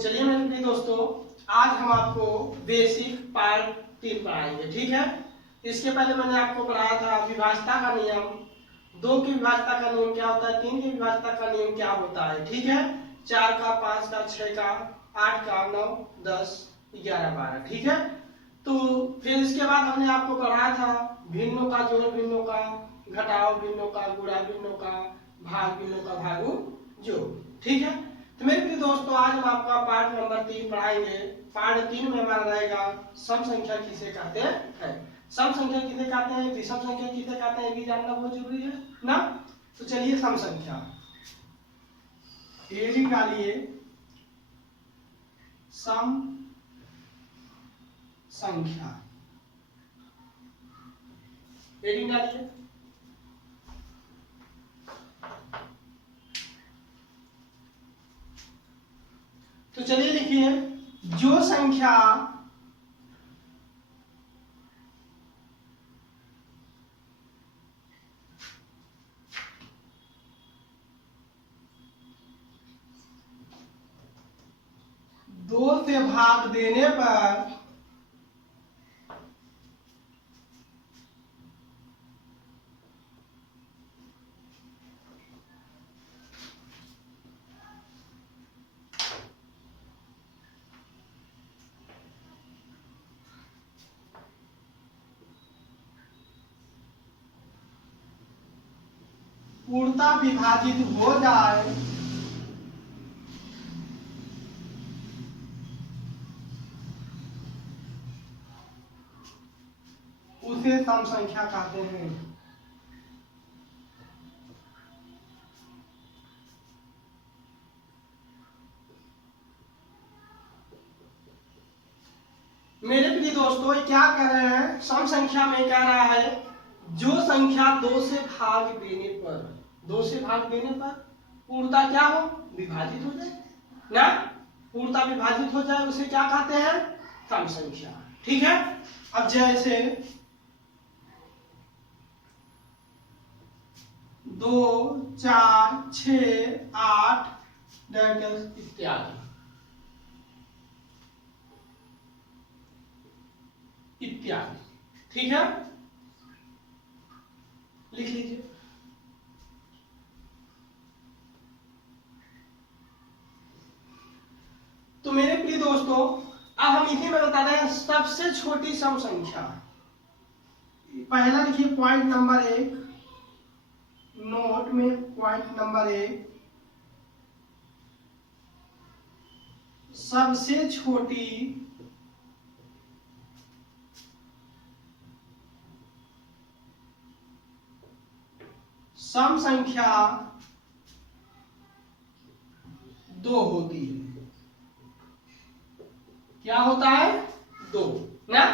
चलिए मेरे प्रिय दोस्तों, आज हम आपको बेसिक पार्ट 3 पढ़ाएंगे। ठीक है। इसके पहले मैंने आपको पढ़ाया था विभाज्यता का नियम, 2 की विभाज्यता का नियम क्या होता है, 3 की विभाज्यता का नियम क्या होता है। ठीक है। 4 का, 5 का, 6 का, 8 का, 9, 10, 11, 12। ठीक है। तो फिर इसके बाद हमने आपको पढ़ाया था भिन्नों का जोड़, भिन्नों का घटाओ, भिन्नों का गुणा, भिन्नों का भाग, भिन्नों का भागो जोड़। ठीक है। तो मेरे प्रिय दोस्तों, आज हम आपका पार्ट नंबर 3 पढ़ाएंगे। पार्ट 3 में हमारा रहेगा सम संख्या किसे कहते हैं। सम संख्या किसे कहते हैं, विषम संख्या किसे कहते हैं, ये जानना बहुत जरूरी है ना। तो चलिए सम संख्या हेडिंग डालिए, सम संख्या हेडिंग डालिए। तो चलिए लिखिए, जो संख्या दो से भाग देने पर पूर्णतः विभाजित हो जाए उसे सम संख्या कहते हैं। मेरे प्रिय दोस्तों, क्या कह रहे हैं, सम संख्या में कह रहा है जो संख्या 2 से भाग देने पर, 2 से भाग देने पर पूर्णतः क्या हो, विभाजित हो जाए ना, पूर्णतः विभाजित हो जाए उसे क्या कहते हैं, सम संख्या। ठीक है। अब जैसे 2, 4, 6, 8 इत्यादि इत्यादि। ठीक है, लिख लीजिए। तो मेरे प्रिय दोस्तों, अब हम इसी में बता रहे हैं सबसे छोटी सम संख्या। पहला लिखिए पॉइंट नंबर 1, नोट में पॉइंट नंबर 1, सबसे छोटी सम संख्या 2 होती है। क्या होता है, 2 ना।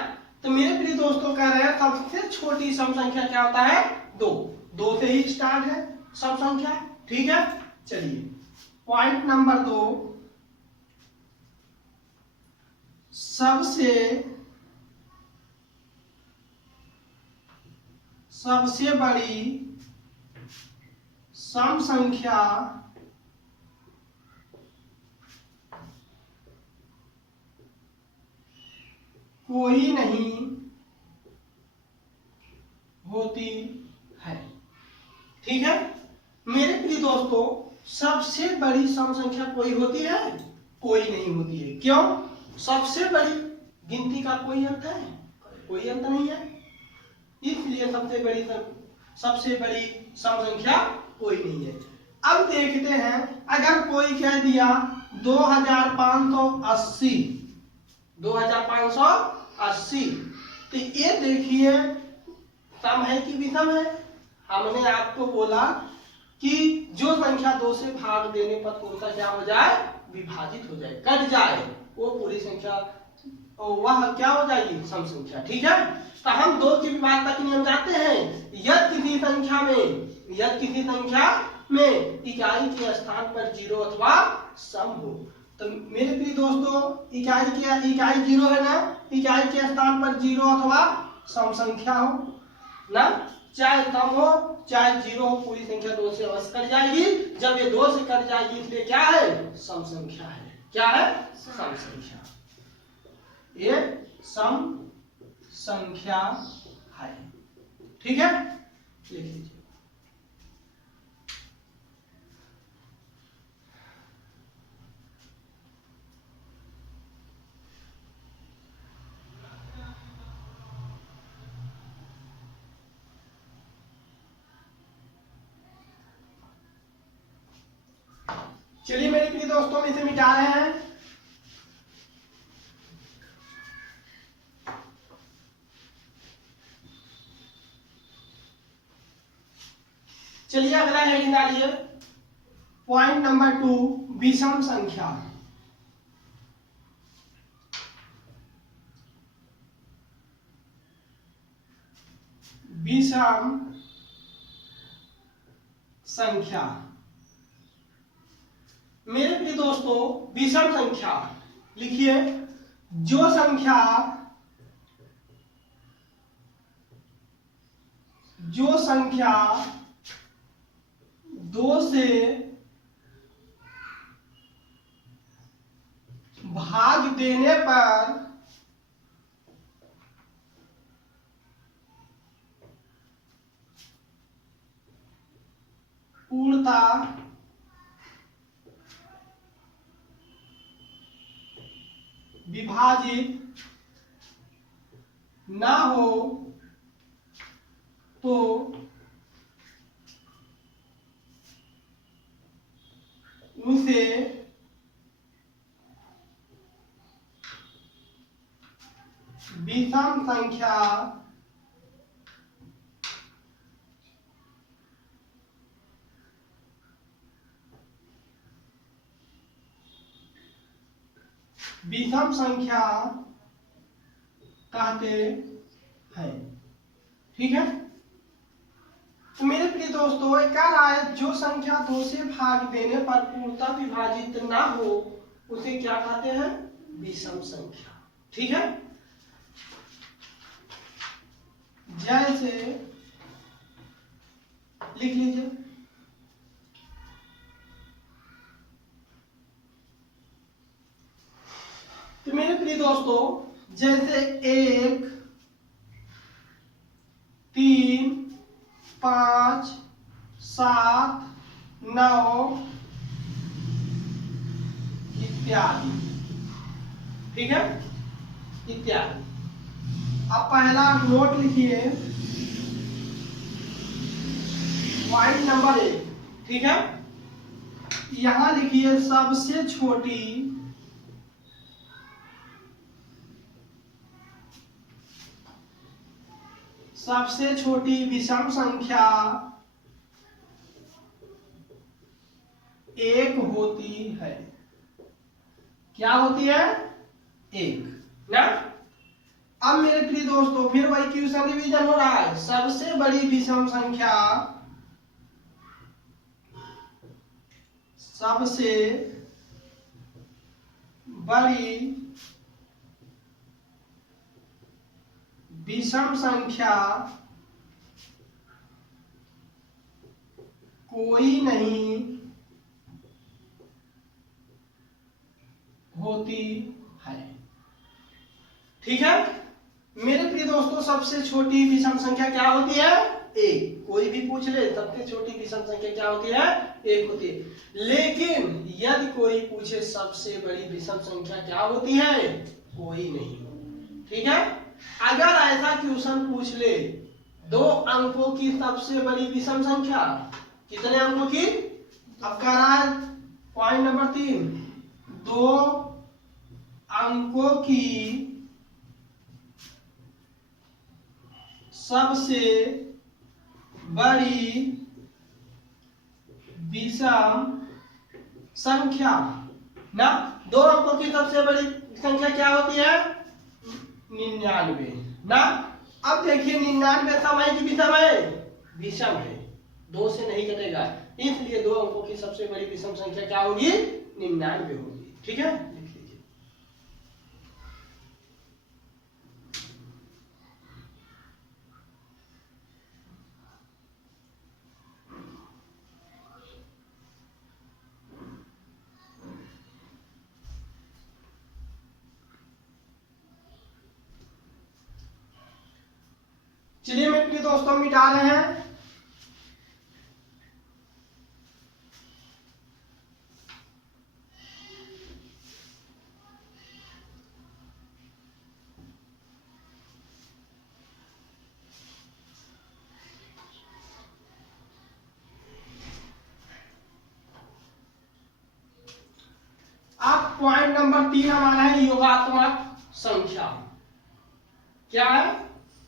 तो मेरे प्रिय दोस्तों कह रहे हैं सबसे छोटी सम संख्या क्या होता है, 2। 2 से ही स्टार्ट है सम संख्या। ठीक है। चलिए पॉइंट नंबर 2, सबसे बड़ी सम संख्या कोई नहीं होती है। ठीक है। मेरे प्रिय दोस्तों, सबसे बड़ी सम संख्या कोई होती है, कोई नहीं होती है। क्यों, सबसे बड़ी गिनती का कोई अंत है, कोई अंत नहीं है, इसलिए सबसे बड़ी सम संख्या कोई नहीं है। अब देखते हैं, अगर कोई कह दिया 2580, 2580, तो ये देखिए सम है कि विषम है। हमने आपको बोला कि जो संख्या 2 से भाग देने पर पूर्णतः क्या हो जाए, विभाजित हो जाए, कट जाए, वो पूरी संख्या वह क्या हो जाएगी, सम संख्या। ठीक है। तो हम 2 की विभाज्यता के नियम जानते हैं, यदि किसी संख्या में इकाई के स्थान पर 0 अथवा सम हो। तो मेरे प्रिय दोस्तों, इकाई 0 है ना, इकाई के स्थान पर 0 अथवा सम संख्या हो ना, चाहे सम हो चाहे 0 हो, पूरी संख्या 2 से अवश्य कट जाएगी। जब ये 2 से कट जाएगी इसलिए क्या है, सम संख्या है। क्या है? सम संख्या। ये सम संख्या है। ठीक है, लिख लीजिए। चलिए मेरे प्रिय दोस्तों, हम इसे मिटा रहे हैं। चलिए अगला हेडिंग डालिए, पॉइंट नंबर 2, विषम संख्या। विषम संख्या। मेरे प्रिय दोस्तों, विषम संख्या लिखिए, जो संख्या दो से भाग देने पर पूर्णतः विभाजित ना हो तो उसे विषम संख्या कहते हैं। ठीक है, तो मेरे प्रिय दोस्तों, कह रहा है जो संख्या 2 से भाग देने पर पूर्णतः विभाजित ना हो उसे क्या कहते हैं? विषम संख्या। ठीक है, जैसे लिख लीजिए, तो मेरे प्रिय दोस्तों, जैसे 1, 3, 5, 7, 9 इत्यादि। ठीक है, इत्यादि। अब पहला नोट लिखिए, पॉइंट नंबर 1। ठीक है, यहां लिखिए सबसे छोटी विषम संख्या 1 होती है। क्या होती है? 1 ना। अब मेरे प्रिय दोस्तों, फिर वही क्वेश्चन रिवीजन हो रहा है। सबसे बड़ी विषम संख्या कोई नहीं होती है। ठीक है, मेरे प्रिय दोस्तों, सबसे छोटी विषम संख्या क्या होती है? 1। कोई भी पूछ ले, सबसे छोटी विषम संख्या क्या होती है? 1 होती है। लेकिन यदि कोई पूछे सबसे बड़ी विषम संख्या क्या होती है? कोई नहीं। ठीक है, अगर ऐसा क्वेश्चन पूछ ले, 2 अंकों की सबसे बड़ी विषम संख्या, कितने अंकों की? अब कह रहा है पॉइंट नंबर 3, 2 अंकों की सबसे बड़ी विषम संख्या ना। 2 अंकों की सबसे बड़ी संख्या क्या होती है? 99 ना। अब देखिए 99 समय की विषम है, विषम है, 2 से नहीं कटेगा, इसलिए 2 अंकों की सबसे बड़ी विषम संख्या क्या होगी? 99 होगी। ठीक है, लिख लीजिए। चलिए मेरे प्रिय दोस्तों मिटा रहे हैं। अब पॉइंट नंबर 3 हमारा है योगात्मक संख्या। क्या है?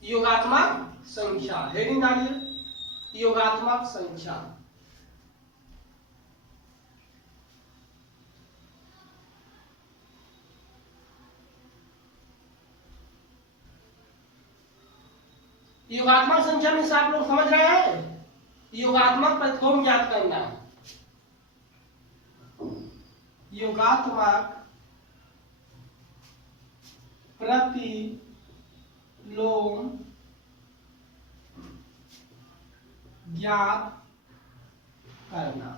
योगात्मक संख्या। हेडिंग डालिए योगात्मक संख्या। योगात्मक संख्या में से आप लोग समझ रहे हैं, योगात्मक प्रतिलोम ज्ञात करना। योगात्मक प्रतिलोम ज्ञात करना।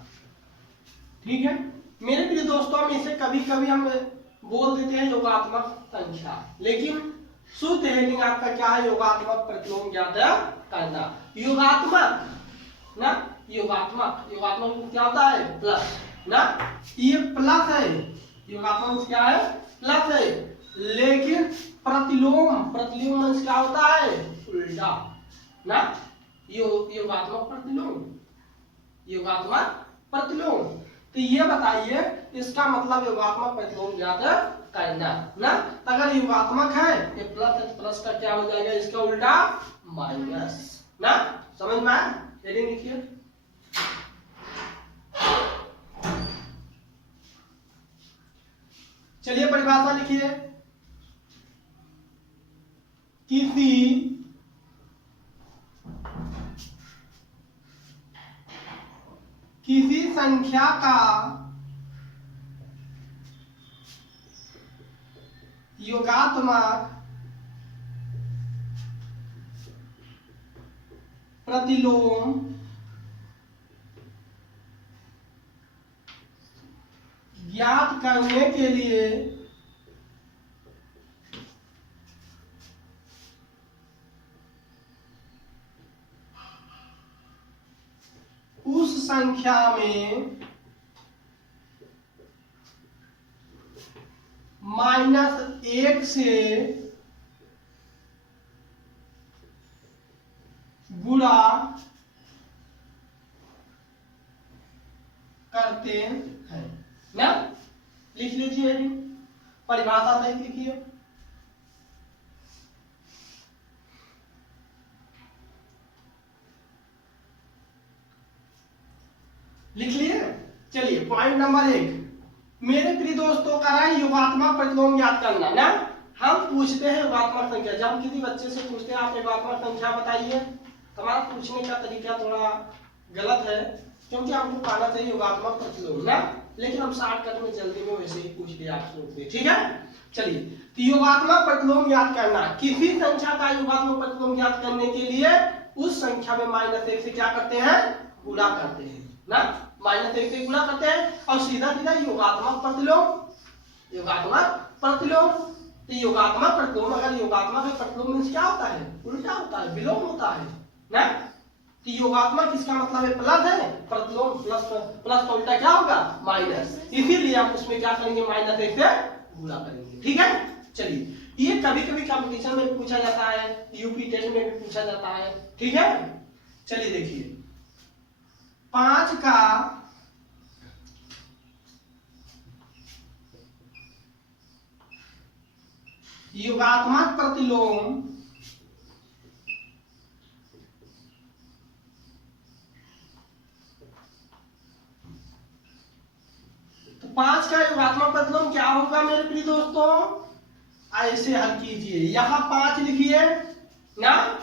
ठीक है मेरे प्रिय दोस्तों, हम इसे कभी कभी हम बोल देते हैं योगात्मक संख्या, लेकिन शुद्ध हेडिंग आपका क्या है? योगात्मक प्रतिलोम ज्ञात करना। योगात्मक ना, योगात्मक योगात्मक क्या होता है? प्लस ना, ये प्लस है। योगात्मक क्या है? प्लस है। लेकिन प्रतिलोम, प्रतिलोम क्या होता है? उल्टा ना। योगात्मक प्रतिलोम, योगात्मक प्रतिलोम। तो ये बताइए इसका मतलब योगात्मक प्रतिलोम ज्ञात करना ना। अगर योगात्मक है ये प्लस है, प्लस का क्या हो जाएगा? इसका उल्टा माइनस ना। समझ में आया? हेडिंग लिखिए। चलिए परिभाषा लिखिए। किसी संख्या का योगात्मक प्रतिलोम ज्ञात करने के लिए उस संख्या में -1 से गुणा करते हैं ना। लिख लीजिए परिभाषा सहित लिखिए। लिख लिए। चलिए पॉइंट नंबर 1 मेरे प्रिय दोस्तों का है योगात्मक प्रतिलोम ज्ञात करना ना। हम पूछते हैं योगात्मक संख्या। जब हम किसी बच्चे से पूछते हैं आप योगात्मक संख्या बताइए, हमारा पूछने का तरीका थोड़ा गलत है, क्योंकि हमको पाना चाहिए योगात्मक प्रतिलोम ना, लेकिन हम शॉर्टकट में जल्दी में वैसे ही पूछ लिया आप लोग से। ठीक है चलिए, तो योगात्मक प्रतिलोम ज्ञात करना। किसी संख्या का योगात्मक प्रतिलोम ज्ञात करने के लिए उस संख्या में -1 से क्या करते हैं? गुणा करते हैं ना। -1 से गुणा करते हैं और सीधा सीधा योगात्मक प्रतिलोम, योगात्मक प्रतिलोम। तो योगात्मक प्रतिलोम, अगर योगात्मक है प्रतिलोम मींस क्या होता है? उल्टा होता है, विलोम होता है ना। तो योगात्मक इसका मतलब है प्लस है, प्रतिलोम प्लस, प्लस का उल्टा क्या होगा? माइनस। इसीलिए आप उसमें क्या करेंगे? -1 से गुणा करेंगे। ठीक है चलिए, ये कभी कभी कंपटीशन में भी पूछा जाता है, यूपी टेस्ट में भी पूछा जाता है। ठीक है चलिए देखिए, 5 का योगात्मक प्रतिलोम तो 5 का योगात्मक प्रतिलोम क्या होगा मेरे प्रिय दोस्तों? ऐसे हल कीजिए। यहाँ 5 लिखिए ना,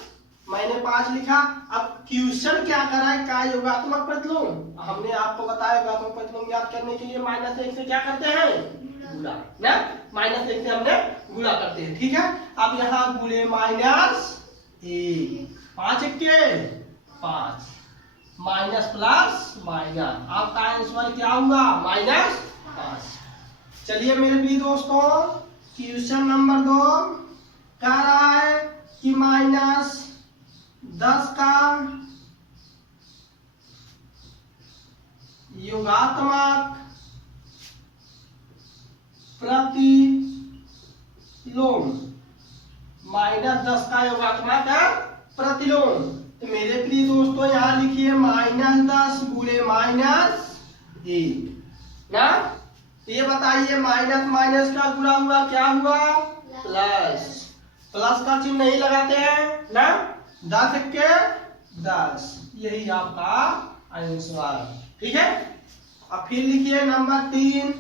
मैंने 5 लिखा। अब क्वेश्चन क्या करा है? का योगात्मक प्रतिलोम। हमने आपको बताया योगात्मक प्रतिलोम ज्ञात करने के लिए -1 से क्या करते हैं? गुणा ना। -1 से हमने गुणा करते हैं। ठीक है, अब यहाँ गुणे -1, 5 के 5, माइनस प्लस माइनस, आपका आंसर क्या होगा? -5। चलिए मेरे प्रिय दोस्तों, क्वेश्चन नंबर 2 कह रहा है कि 10 का योगात्मक प्रतिलोम माइनस 10 का योगात्मक प्रतिलोम। तो मेरे प्रिय दोस्तों यहाँ लिखिए -10 गुणे -1 ना। तो ये बताइए माइनस माइनस का गुणा हुआ क्या हुआ? प्लस। प्लस का चिन्ह नहीं लगाते हैं ना। 10 के 10, यही आपका आंसर। ठीक है। अब फिर लिखिए नंबर 3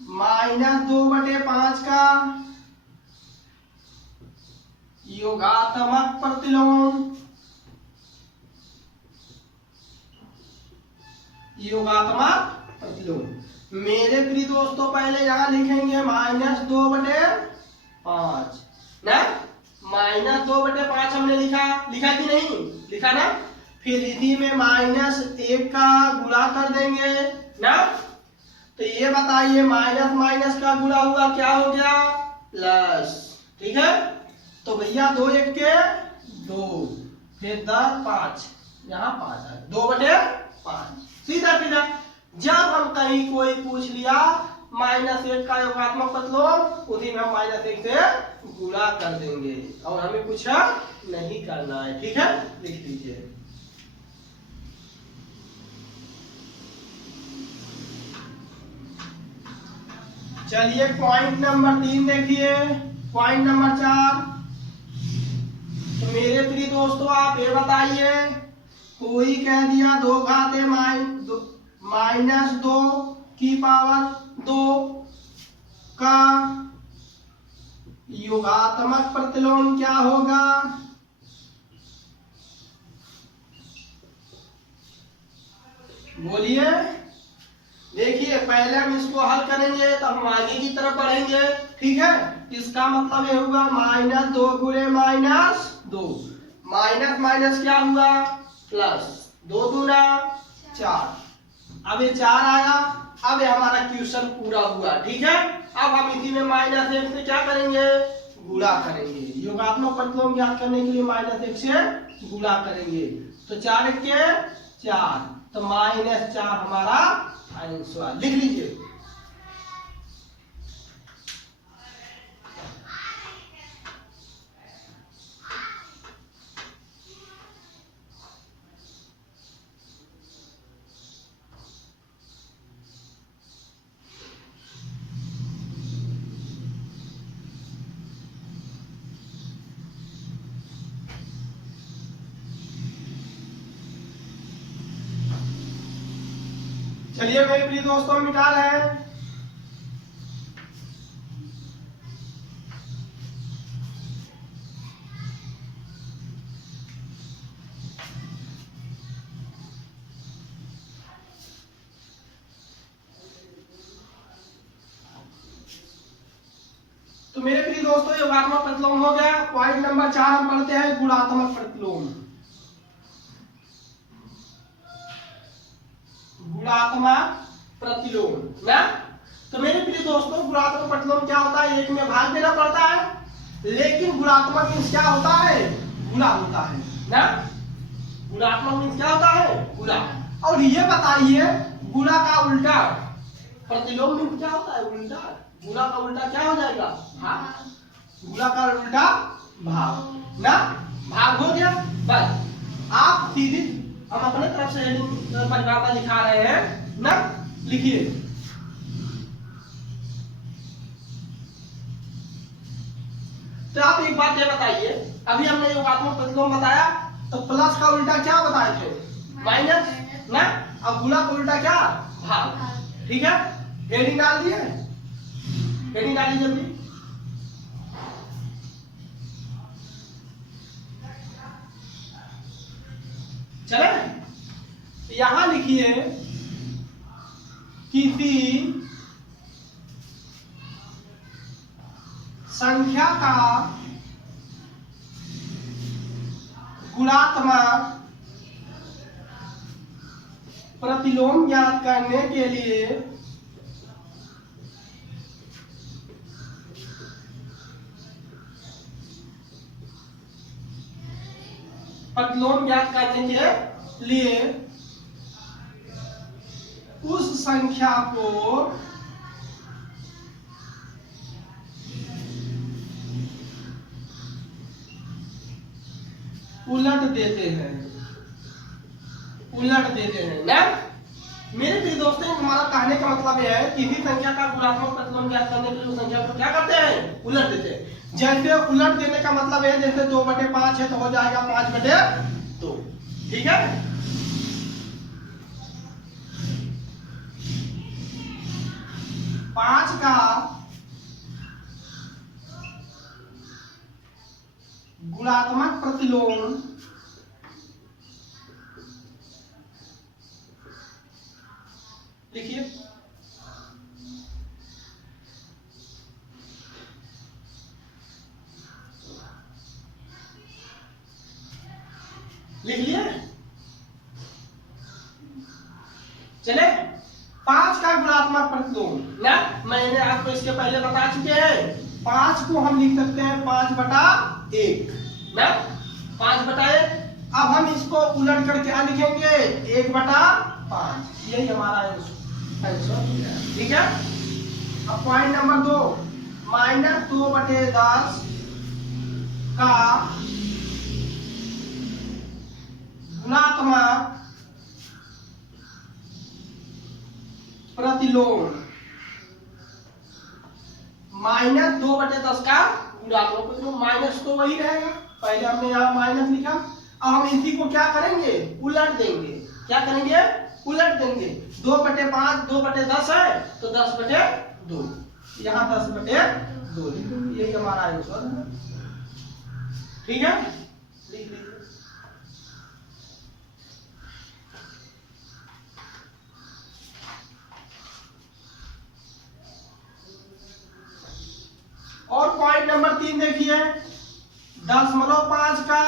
-2/5 का योगात्मक प्रतिलोम। योगात्मक प्रतिलोम मेरे प्रिय दोस्तों पहले यहां लिखेंगे -2/5 ना। -2/5 हमने लिखा कि नहीं लिखा ना। फिर इसी में -1 का गुणा कर देंगे ना। तो ये बताइए माइनस माइनस का गुणा हुआ क्या हो गया? प्लस। ठीक है। तो भैया 2 1 के 2, फिर 10 5, यहाँ 5 है 2/5 सीधा सीधा। जब हम कहीं कोई पूछ लिया -1 का योगात्मक प्रतिलोम, उसी में हम -1 से गुणा कर देंगे और हमें कुछ नहीं करना है। ठीक है, लिख लीजिए। चलिए पॉइंट नंबर 3 देखिए। पॉइंट नंबर 4, तो मेरे प्रिय दोस्तों आप ये बताइए, कोई कह दिया 2 घाते -2 की पावर 2 का योगात्मक प्रतिलोम क्या होगा? बोलिए। देखिए पहले हम इसको हल करेंगे तो हम आगे की तरफ बढ़ेंगे। ठीक है। इसका मतलब ये होगा -2 गुणे -2, माइनस माइनस क्या हुआ? प्लस। 2 दूना 4, अब ये 4 आया। अब ये हमारा क्वेश्चन पूरा हुआ। ठीक है। अब हम इसी में -1 से क्या करेंगे? गुणा करेंगे। योगात्मक प्रतिलोम ज्ञात करने के लिए -1 से गुणा करेंगे। तो 4 के 4, तो -4 हमारा आंसर। लिख लीजिए। चलिए मेरे प्रिय दोस्तों मिटा रहे हैं। तो मेरे प्रिय दोस्तों योगात्मक प्रतिलोम हो गया। पॉइंट नंबर 4 हम पढ़ते हैं गुणात्मक प्रतिलोम। गुणात्मक प्रतिलोम ना। तो मेरे प्रिय दोस्तों गुणात्मक प्रतिलोम क्या होता है? एक में भाग देना पड़ता है, लेकिन गुणात्मक मीन्स क्या होता है? गुणा होता है ना। गुणात्मक मीन्स क्या होता है? गुणा। और ये बताइए गुणा का उल्टा प्रतिलोम मीन्स क्या होता है? उल्टा। गुणा का उल्टा क्या हो जाएगा? भाग। गुणा का उल्टा भाग ना। भाग हो गया बस। आप सीधी हम अपने तरफ से परिभाषा लिखा रहे हैं ना। लिखिए। तो आप एक बात ये बताइए, अभी हमने योगात्मक प्रतिलोम बताया तो प्लस का उल्टा क्या बताए थे? माइनस ना। अब गुणा का उल्टा क्या? भाग। ठीक है। हेडिंग डाल दिए, हेडिंग डालिए जल्दी। चले। यहां लिखिए किसी संख्या का गुणात्मक प्रतिलोम ज्ञात करने के लिए प्रतिलोम ज्ञात करने के लिए उस संख्या को उलट देते हैं ना। मेरे प्रिय दोस्तों, हमारा कहने का मतलब यह है कि किसी संख्या का गुणात्मक प्रतिलोम ज्ञात करने के लिए उस संख्या को क्या करते हैं, उलट देते हैं। जैसे उलट देने का मतलब है, जैसे 2/5 है तो हो जाएगा 5/2, ठीक है। पांच का गुणात्मक प्रतिलोम लिखिए। लिख लिए? चले, 5 का गुणात्मक प्रतिलोम ना, मैंने आपको इसके पहले बता चुके हैं। 5 को हम लिख सकते हैं 5/1 ना, 5/1। अब हम इसको उलट कर क्या लिखेंगे, 1/5। यही हमारा आंसर, ठीक है। अब पॉइंट नंबर 2, -2/10 का गुणात्मक प्रतिलोम। -2/10 का गुणात्मक प्रतिलोम, माइनस तो वही रहेगा, पहले हमने यहाँ माइनस लिखा। अब हम इसी को क्या करेंगे, उलट देंगे। क्या करेंगे, उलट देंगे। 2/5 2/10 है तो 10/2, यहाँ 10/2 लिखेंगे। यही हमारा आंसर है, ठीक है। लिख लीजिए। और पॉइंट नंबर 3 देखिए, 10.5 का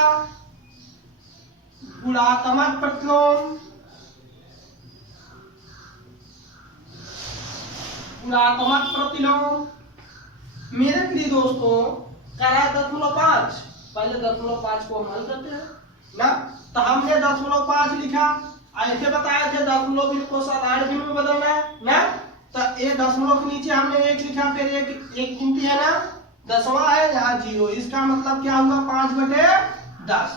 गुणात्मक प्रतिलोम। गुणात्मक प्रतिलोम मेरे प्रिय दोस्तों कह रहा है 10.5। पहले 10.5 को हम हल करते हैं ना, तो हमने 10.5 लिखा, ऐसे बताए थे दशमलव को साधारण भिन्न में बदलना है ना। तो ये दशमलव के नीचे हमने 1 लिखा, फिर एक गिनती है ना, 10वां है, यहाँ 0। इसका मतलब क्या हुआ, 5/10।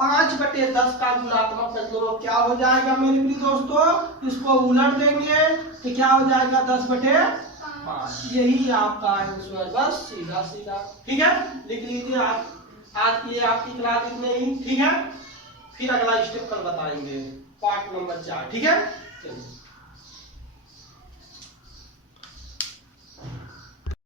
5/10 का गुणात्मक प्रतिलोम क्या हो जाएगा मेरे प्रिय दोस्तों, इसको उलट देंगे तो क्या हो जाएगा, 10/5। यही आपका आंसर, बस सीधा सीधा, ठीक है। लिख लीजिए। आप आज की आपकी क्लास इतने ही, ठीक है। फिर अगला स्टेप कल बताएंगे, पार्ट नंबर 4, ठीक है। चलिए।